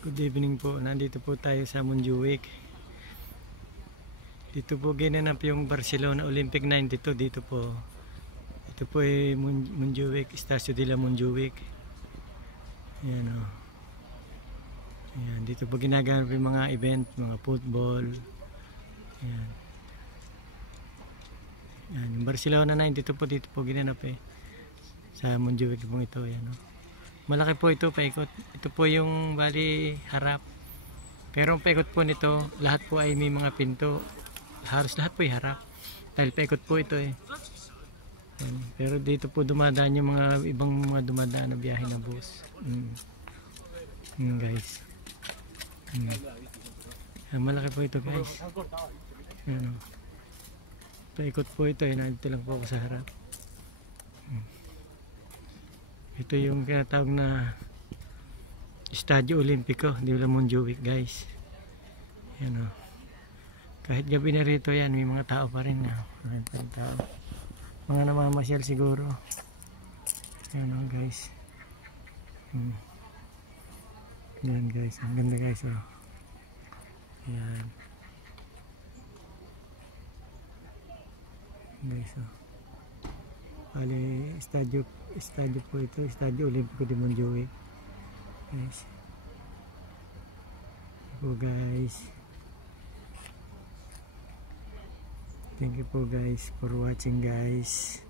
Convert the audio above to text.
Good evening po. Nandito po tayo sa Montjuic. Dito po ginanap yung Barcelona Olympic 92 dito po. Ito po ay Montjuic, Estadio de la Montjuic. Ayan o. Ayan, dito po ginaganap yung mga event, mga football. Ayan. Ayan, yung Barcelona 92 po dito po ginanap sa Montjuic po ito. Ayan o. Malaki po ito, paikot. Ito po yung bali harap. Pero ang paikot po nito, lahat po ay may mga pinto. Halos lahat po ay harap. Dahil paikot po ito . Pero dito po dumadaan yung mga ibang mga dumadaan na biyahe na bus. Guys. Malaki po ito guys. Paikot po ito . Nandito lang po ako sa harap. Ito yung tinatawag na Estadio Olimpico de la Montjuic guys. Yan o. Kahit gabi na rito yan, may mga tao pa rin. Mga namamasyal siguro. Yan o guys. Yan guys. Ang ganda guys o. Yan. Guys o. Bali, estadio po ito, Estadio Olimpico de Montjuic. Guys. Po guys. Thank you po guys for watching guys.